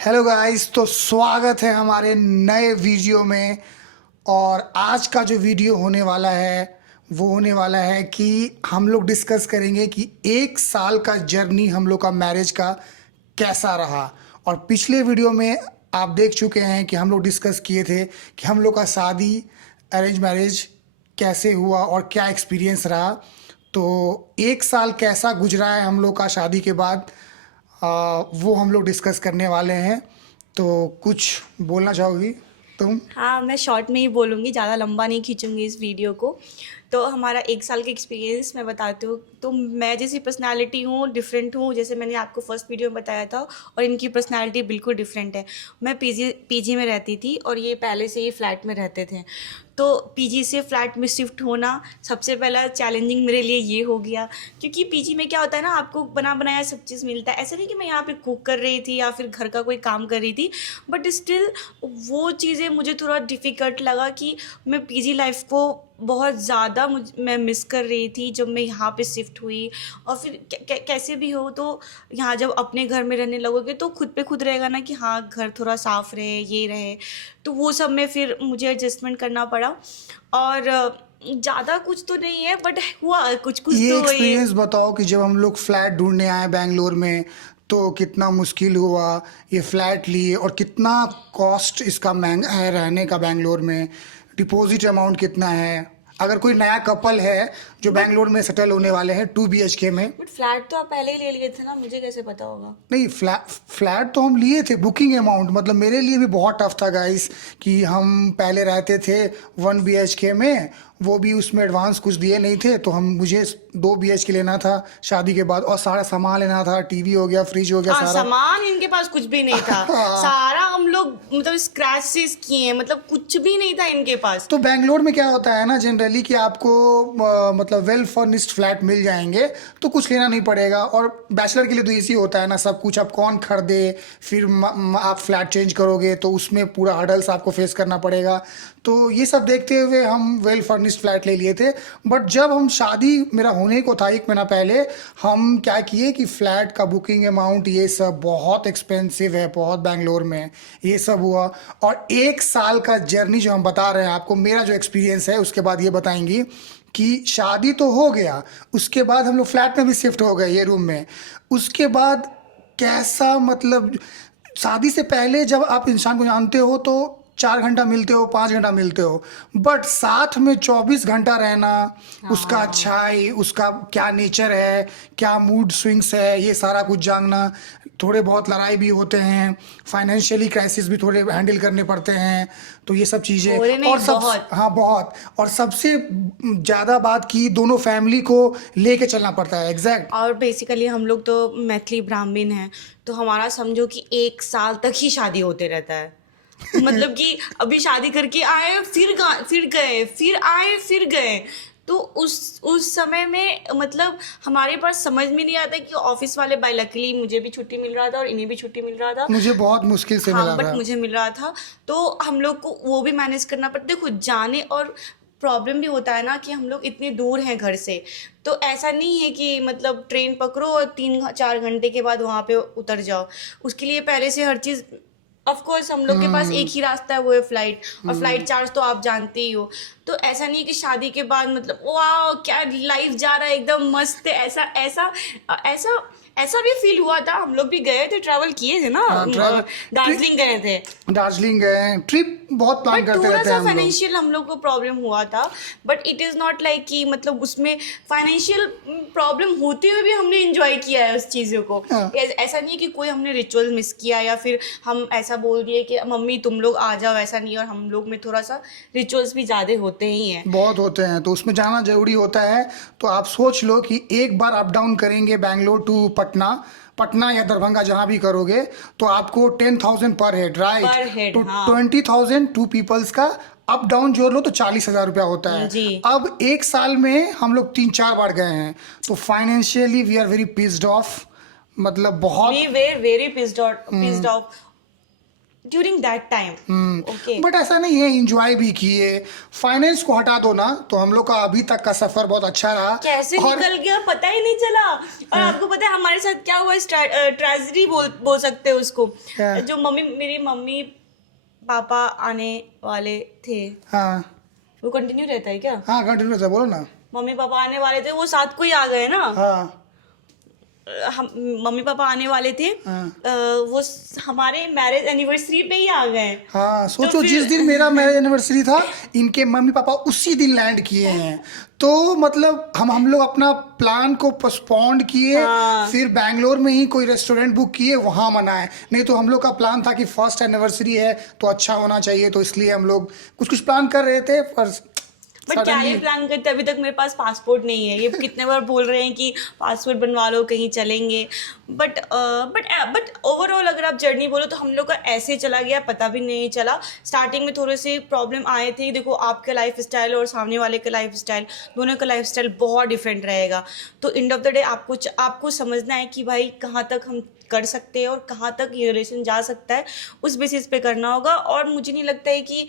Hello guys, तो स्वागत है हमारे नए वीडियो में। और आज का जो वीडियो होने वाला है वो होने वाला है कि हम लोग डिस्कस करेंगे कि एक साल का जर्नी हम लोग का मैरिज का कैसा रहा। और पिछले वीडियो में आप देख चुके हैं कि हम लोग डिस्कस किए थे कि हम लोग का शादी अरेंज मैरिज कैसे हुआ और क्या एक्सपीरियंस रहा। तो एक साल कैसा गुजरा है हम लोग का शादी के बाद, वो हम लोग डिस्कस करने वाले हैं। तो कुछ बोलना चाहोगी तुम? हाँ, मैं शॉर्ट में ही बोलूँगी, ज़्यादा लंबा नहीं खींचूंगी इस वीडियो को। तो हमारा एक साल का एक्सपीरियंस मैं बताती हूँ। तो मैं जैसी पर्सनालिटी हूँ, डिफरेंट हूँ, जैसे मैंने आपको फर्स्ट वीडियो में बताया था, और इनकी पर्सनालिटी बिल्कुल डिफरेंट है। मैं पीजी में रहती थी और ये पहले से ही फ्लैट में रहते थे। तो पीजी से फ्लैट में शिफ्ट होना सबसे पहला चैलेंजिंग मेरे लिए ये हो गया, क्योंकि पीजी में क्या होता है ना, आपको बना बनाया सब चीज़ मिलता है। ऐसा नहीं कि मैं यहाँ पे कुक कर रही थी या फिर घर का कोई काम कर रही थी, बट स्टिल वो चीज़ें मुझे थोड़ा डिफ़िकल्ट लगा कि मैं पीजी लाइफ को बहुत ज़्यादा मैं मिस कर रही थी जब मैं यहाँ पे शिफ्ट हुई। और फिर कैसे भी हो, तो यहाँ जब अपने घर में रहने लगोगे तो खुद पे खुद रहेगा ना कि हाँ, घर थोड़ा साफ़ रहे, ये रहे। तो वो सब में फिर मुझे एडजस्टमेंट करना पड़ा। और ज़्यादा कुछ तो नहीं है, बट हुआ कुछ कुछ ये तो वही। एक्सपीरियंस बताओ कि जब हम लोग फ्लैट ढूंढने आए बैंगलोर में तो कितना मुश्किल हुआ ये फ्लैट लिए, और कितना कॉस्ट इसका महंगा है रहने का बैंगलोर में। डिपॉजिट अमाउंट कितना है अगर कोई नया कपल है जो बट बैंगलोर में सेटल होने वाले हैं 2 BHK में? बट फ्लैट तो आप पहले ही ले लिए थे ना, मुझे कैसे पता होगा? नहीं, फ्लैट तो हम लिए थे। बुकिंग अमाउंट मतलब मेरे लिए भी बहुत टफ था गाइस, कि हम पहले रहते थे 1 BHK में, वो भी उसमें एडवांस कुछ दिए नहीं थे। तो हम मुझे 2 BHK लेना था शादी के बाद, और सारा सामान लेना था, टीवी हो गया, फ्रिज हो गया, हाँ, सारा। सामान इनके पास कुछ भी नहीं था। सारा हम लोग मतलब स्क्रैच से किए हैं, मतलब कुछ भी नहीं था इनके पास। तो बैंगलोर में क्या होता है ना जनरली कि आपको मतलब वेल फर्निश्ड फ्लैट मिल जाएंगे, तो कुछ लेना नहीं पड़ेगा। और बैचलर के लिए तो इजी होता है ना, सब कुछ आप कौन खरीदे, फिर आप फ्लैट चेंज करोगे तो उसमें पूरा हर्डल्स आपको फेस करना पड़ेगा। तो ये सब देखते हुए हम वेल फर्निश्ड फ्लैट ले लिए थे। बट जब हम शादी मेरा होने को था 1 महीना पहले, हम क्या किए कि फ्लैट का बुकिंग अमाउंट ये सब बहुत एक्सपेंसिव है, बहुत बैंगलोर में ये सब हुआ। और एक साल का जर्नी जो हम बता रहे हैं आपको, मेरा जो एक्सपीरियंस है उसके बाद ये बताएंगी कि शादी तो हो गया, उसके बाद हम लोग फ्लैट में भी शिफ्ट हो गए ये रूम में। उसके बाद कैसा मतलब, शादी से पहले जब आप इंसान को जानते हो तो 4 घंटा मिलते हो, 5 घंटा मिलते हो, बट साथ में 24 घंटा रहना, उसका हाँ, अच्छाई, उसका क्या नेचर है, क्या मूड स्विंग्स है, ये सारा कुछ जानना। थोड़े बहुत लड़ाई भी होते हैं, फाइनेंशियली क्राइसिस भी थोड़े हैंडल करने पड़ते हैं। तो ये सब चीज़ें, थोड़े नहीं, और सब, बहुत। हाँ बहुत। और सबसे ज़्यादा बात की, दोनों फैमिली को लेके चलना पड़ता है, एग्जैक्ट। और बेसिकली हम लोग तो मैथिली ब्राह्मण हैं, तो हमारा समझो कि एक साल तक ही शादी होते रहता है। मतलब कि अभी शादी करके आए, फिर गए, फिर आए, फिर गए। तो उस समय में मतलब हमारे पास समझ में नहीं आता कि ऑफिस वाले, बाय लकीली मुझे भी छुट्टी मिल रहा था और इन्हें भी छुट्टी मिल रहा था। मुझे बहुत मुश्किल से हाँ, मिला बट था। मुझे मिल रहा था। तो हम लोग को वो भी मैनेज करना पड़ता। देखो, जाने और प्रॉब्लम भी होता है ना कि हम लोग इतने दूर हैं घर से। तो ऐसा नहीं है कि मतलब ट्रेन पकड़ो और 3-4 घंटे के बाद वहाँ पे उतर जाओ। उसके लिए पहले से हर चीज़, ऑफ कोर्स हम लोग के पास एक ही रास्ता है, वो है फ्लाइट। और फ्लाइट चार्ज तो आप जानते ही हो। तो ऐसा नहीं है कि शादी के बाद मतलब वाह क्या लाइफ जा रहा है, एकदम मस्त है, ऐसा ऐसा ऐसा ऐसा भी फील हुआ था। हम लोग भी गए थे, ट्रैवल किए थे ना, हाँ, ट्रैवल, दार्जिलिंग गए थे। दार्जिलिंग गए, ट्रिप बहुत प्लान बट करते थोड़ा रहते सा हैं हम लोग। फाइनेंशियल हम लोग को प्रॉब्लम हुआ था। But it is not like कि मतलब उसमें फाइनेंशियल प्रॉब्लम होते हुए भी हमने इंजॉय किया है उस चीज़ों को। हाँ, ऐसा नहीं है कि कोई हमने रिचुअल मिस किया या फिर हम ऐसा बोल दिए कि मम्मी तुम लोग आ जाओ, ऐसा नहीं। और हम लोग में थोड़ा सा रिचुअल्स भी ज़्यादा होते ही हैं। बहुत होते हैं, तो उसमें जाना जरूरी होता है। तो आप सोच लो कि एक बार अप डाउन करेंगे बैंगलोर टू पटना, पटना या दरभंगा जहाँ भी करोगे, तो आपको 10,000 पर हेड, राइट? पर हेड, तो हाँ। 20,000 2 पीपल्स का अप डाउन जोड़ लो तो 40,000 रुपया होता है। जी। अब एक साल में हम लोग 3-4 बार गए हैं, तो financially we are very pissed off, मतलब वी बहुत। Very very pissed off. During that time. Okay, but ऐसा नहीं है, एंजॉय भी किए। फाइनेंस को हटा दो ना तो हम लोग का अभी तक का सफर बहुत अच्छा रहा। कैसे और निकल गया पता ही नहीं चला। और आपको पता है हमारे साथ क्या हुआ, ट्रेजेडी बोल सकते हैं उसको। क्या? जो मेरी मम्मी पापा आने वाले थे, हाँ वो कंटिन्यू रहता है क्या? हाँ, कंटिन्यू से बोलो ना। मम्मी पापा आने वाले थे, वो साथ को ही आ गए ना। हाँ हम मम्मी पापा आने वाले थे, हाँ वो हमारे मैरिज एनिवर्सरी पे ही आ गए। हाँ, सोचो फिर- जिस दिन मेरा मैरिज एनिवर्सरी था, इनके मम्मी पापा उसी दिन लैंड किए हैं। तो मतलब हम लोग अपना प्लान को पोस्टपोन्ड किए, हाँ। फिर बैंगलोर में ही कोई रेस्टोरेंट बुक किए, वहाँ मनाए। नहीं तो हम लोग का प्लान था कि फर्स्ट एनिवर्सरी है तो अच्छा होना चाहिए, तो इसलिए हम लोग कुछ कुछ प्लान कर रहे थे, पर बट क्या ही suddenly- प्लान करते, अभी तक मेरे पास पासपोर्ट नहीं है। ये कितने बार बोल रहे हैं कि पासपोर्ट बनवा लो, कहीं चलेंगे। बट ओवरऑल अगर आप जर्नी बोलो तो हम लोग का ऐसे चला गया, पता भी नहीं चला। स्टार्टिंग में थोड़े से प्रॉब्लम आए थे। देखो, आपका लाइफ स्टाइल और सामने वाले का लाइफ स्टाइल, दोनों का लाइफ स्टाइल बहुत डिफरेंट रहेगा। तो एंड ऑफ द डे आपको समझना है कि भाई कहाँ तक हम कर सकते हैं और कहाँ तक ये रिलेशन जा सकता है, उस बेसिस पे करना होगा। और मुझे नहीं लगता है कि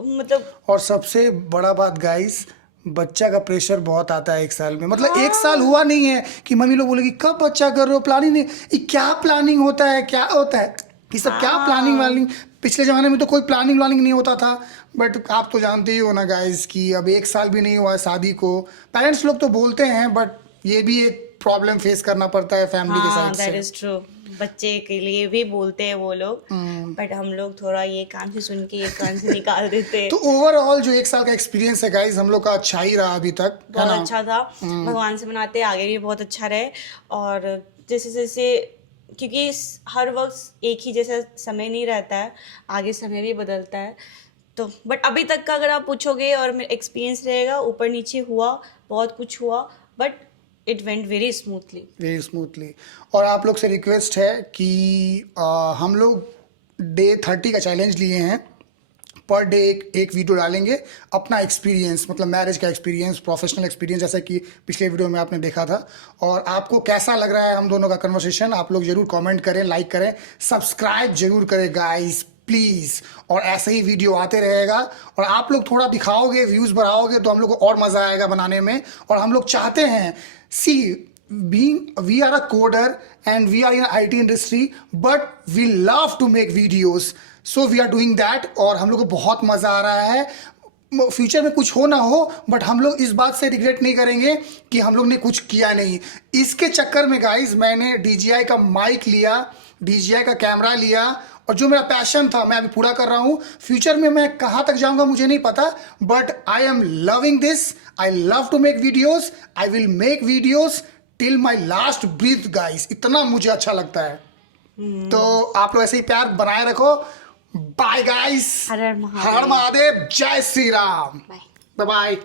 मतलब और सबसे बड़ा बात गाइस, बच्चा का प्रेशर बहुत आता है 1 साल में। मतलब 1 साल हुआ नहीं है कि मम्मी लोग बोलेगी कब बच्चा कर रहे हो, प्लानिंग नहीं। ये क्या प्लानिंग होता है, क्या होता है ये सब, क्या प्लानिंग वानिंग। पिछले ज़माने में तो कोई प्लानिंग वानिंग नहीं होता था। बट आप तो जानते ही हो ना गाइस कि अब 1 साल भी नहीं हुआ है शादी को। पेरेंट्स लोग तो बोलते हैं, बट ये भी एक प्रॉब्लम फेस करना पड़ता है फैमिली के हाँ, साइड दैट से। Is true. बच्चे के लिए भी बोलते हैं वो लोग, बट हम लोग थोड़ा ये कान से सुन के ये कान से निकाल देते हैं। तो ओवरऑल जो 1 साल का एक्सपीरियंस है गाइस, हम लोग का अच्छा ही रहा अभी तक, है बहुत ना। अच्छा था। भगवान से मनाते हैं आगे भी बहुत अच्छा रहे। और जैसे जैसे, क्योंकि हर वक्त एक ही जैसा समय नहीं रहता है, आगे समय भी बदलता है। तो बट अभी तक का अगर आप पूछोगे और मेरा एक्सपीरियंस रहेगा, ऊपर नीचे हुआ, बहुत कुछ हुआ, but it went very smoothly. Very smoothly. और आप लोग से रिक्वेस्ट है कि हम लोग डे 30 का चैलेंज लिए हैं। पर डे एक वीडियो डालेंगे, अपना एक्सपीरियंस, मतलब मैरिज का एक्सपीरियंस, प्रोफेशनल एक्सपीरियंस, जैसा कि पिछले वीडियो में आपने देखा था। और आपको कैसा लग रहा है हम दोनों का कन्वर्सेशन, आप लोग जरूर कमेंट करें, लाइक करें, सब्सक्राइब जरूर करें गाइस प्लीज़। और ऐसे ही वीडियो आते रहेगा। और आप लोग थोड़ा दिखाओगे, व्यूज़ बढ़ाओगे, तो हम लोग को और मज़ा आएगा बनाने में। और हम लोग चाहते हैं, सी we are a coder and we are in IT industry, but we love to make videos, so we are doing that। और हम लोग को बहुत मज़ा आ रहा है। फ्यूचर में कुछ हो ना हो, बट हम लोग इस बात से रिग्रेट नहीं करेंगे कि हम लोग ने कुछ किया नहीं। इसके चक्कर में गाइज मैंने DJI का माइक लिया, DJI का कैमरा लिया, और जो मेरा पैशन था मैं अभी पूरा कर रहा हूँ। फ्यूचर में मैं कहाँ तक जाऊँगा मुझे नहीं पता, but I am loving this. I love to make videos, I will make videos till my last breath guys. इतना मुझे अच्छा लगता है। तो आप लोग ऐसे ही प्यार बनाए रखो। Bye guys, Har Har Mahadev. हर महादेव, जय Shri Ram, bye. Bye bye.